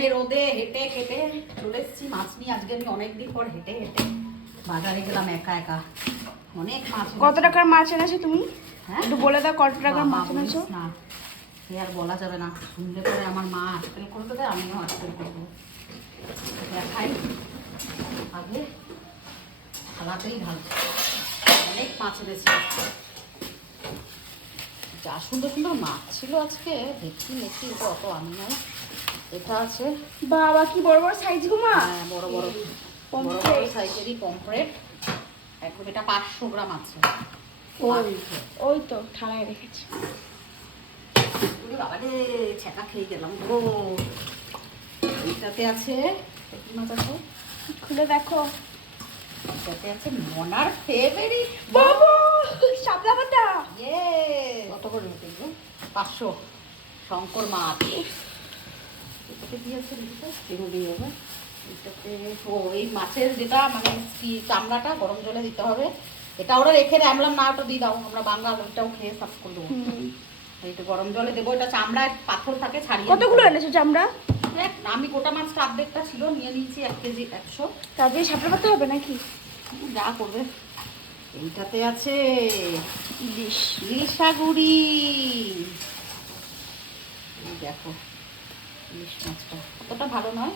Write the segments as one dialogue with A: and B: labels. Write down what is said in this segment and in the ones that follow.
A: গরমে রোদে হেঁটে খেটে চলে এসেছি। মাছ নিয়ে আজকে আমি অনেকদিন পর হেঁটে হেঁটে বাজারে গেলাম একা একা। অনেক মাছ
B: কত টাকার মাছ এনেছো তুমি?
A: হ্যাঁ?
B: একটু বলে দাও কত টাকার মাছ এনেছো?
A: না। সে আর বলা যাবে না। শুনলে পরে আমার মা আজকাল করে দেবে আমিও আজকাল করব। দেখাই। আগে থালাতেই ঢালছে। অনেক মাছ এনেছি। যা সুন্দর সুন্দর মাছ ছিল আজকে দেখছি দেখছি অত আমি নয় এটা আছে।
B: বাবা কি বড় বড় সাইজ গো মা।
A: হ্যাঁ, বড় বড়। বড় বড় সাইজেরই পমফ্রেট একদম এটা পাঁচশো গ্রাম আছে।
B: ওই ওই তো থালায় রেখেছি।
A: ওরে বাবা রে ছ্যাঁকা খেয়ে গেলাম গো। এইটাতে আছে কি মাছ আছে
B: খুলে দেখো।
A: এটাতে আছে মনার ফেভারিট
B: বাবা শাপলা পাতা।
A: ইয়ে কত করে পাঁচশো। শঙ্কর মাছ। এটাতে কি আছে দিদিটা চিংড়ি হবে এটাতে ও এই মাছের যেটা মানে কি চামড়াটা গরম জলে দিতে হবে। এটা ওরা রেখে দেয়। আমরা না ওটা দিয়ে দাও। আমরা বাঙাল ওইটাও খেয়ে সাফ করে দেবো। এইটা গরম জলে দেবো। এটা চামড়ায় পাথর থাকে ছাড়িয়ে
B: কতগুলো। এনেছো চামড়া?
A: আমি গোটা মাছটা অর্ধেকটা ছিল নিয়ে নিয়েছি এক কেজি একশো।
B: তারপরে শাপলা পাতা হবে নাকি?
A: যা করবে। এইটাতে আছে
B: ইলিশ
A: ইলিশাগুড়ি দেখো। ইলিশ মাছটা। অতটা ভালো নয়।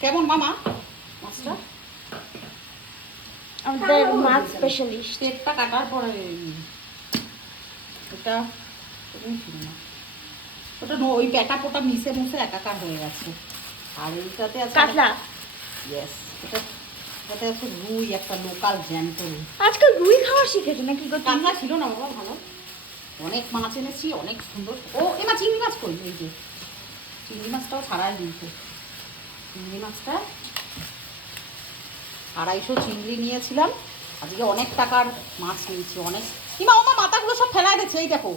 A: কেমন মামা? মাছটা?
B: আমাদের মাছ স্পেশালিস্ট
A: পেটটা কাটার পরে এটা এরকম না ওটা ন- ওই পেটা পোটা মিশে মুশে একাকার হয়ে গেছে। আর এইটাতে আছে
B: কাতলা?
A: ইয়েস এটা এটাতে আছে রুই একটা লোকাল জ্যান্ত রুই।
B: আজকাল রুই খাওয়া শিখেছো নাকি?
A: কাতলা ছিল না বাবা ভালো। অনেক মাছ এনেছি অনেক সুন্দর। ও এমা চিংড়ি মাছ কই? এই যে চিংড়ি মাছটাও ছাড়াই দিয়েছে চিংড়ি মাছটা আড়াইশো চিংড়ি নিয়েছিলাম। আজকে অনেক টাকার মাছ নিয়েছি অনেক। কিমা ওমা মাথাগুলো সব ফেলাই দিচ্ছে এই দেখো।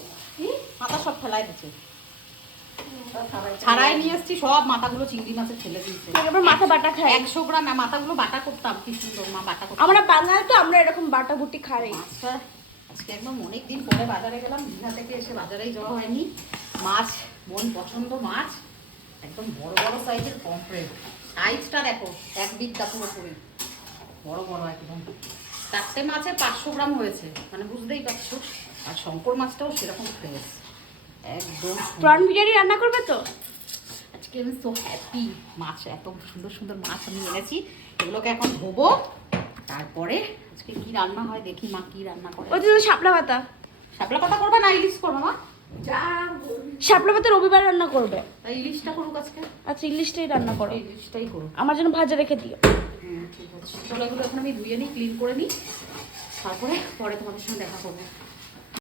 A: মাথা সব ফেলাই দিচ্ছে। ছাড়াই নিয়ে এসছি সব মাথাগুলো চিংড়ি মাছের ফেলে দিয়েছে।
B: তারপর মাথা বাটা খাই।
A: একশো গ্রাম মাথাগুলো বাটা করতাম কি সুন্দর মা বাটা করতাম।
B: আমরা বাঙাল তো আমরা এরকম বাটা বুটি খাই।
A: মাছটা আজকে একদম অনেক দিন পরে বাজারে গেলাম দীঘা থেকে এসে বাজারেই যাওয়া হয়নি। মাছ মন পছন্দ মাছ একদম বড় বড় সাইজের পমফ্রেট। সাইজটা দেখো এক বিদ্যা পুরোপুরি। বড় বড় একদম। চারটে মাছে পাঁচশো গ্রাম হয়েছে মানে বুঝতেই পারছ। আর শঙ্কর মাছটাও সেরকম ফ্রেশ একদম।
B: প্রন বিরিয়ানি রান্না করবে তো?
A: আজকে আমি সো হ্যাপি মাছ এত সুন্দর সুন্দর মাছ আমি এনেছি। এগুলোকে এখন ধোবো। তারপরে আজকে কি রান্না হয় দেখি মা কি রান্না করে।
B: ওই তো শাপলা পাতা।
A: শাপলা পাতা করবে না ইলিশ করবে মা?
B: শাপলা পাতা রবিবার রান্না করবে।
A: ইলিশটা করুক আজকে।
B: আচ্ছা ইলিশটাই রান্না করো।
A: ইলিশটাই করুক
B: আমার জন্য ভাজা রেখে দিও।
A: হ্যাঁ ঠিক আছে। চলো এগুলো এখন আমি ধুয়ে নিই ক্লিন করে নিই। তারপরে পরে তোমাদের সঙ্গে দেখা করব।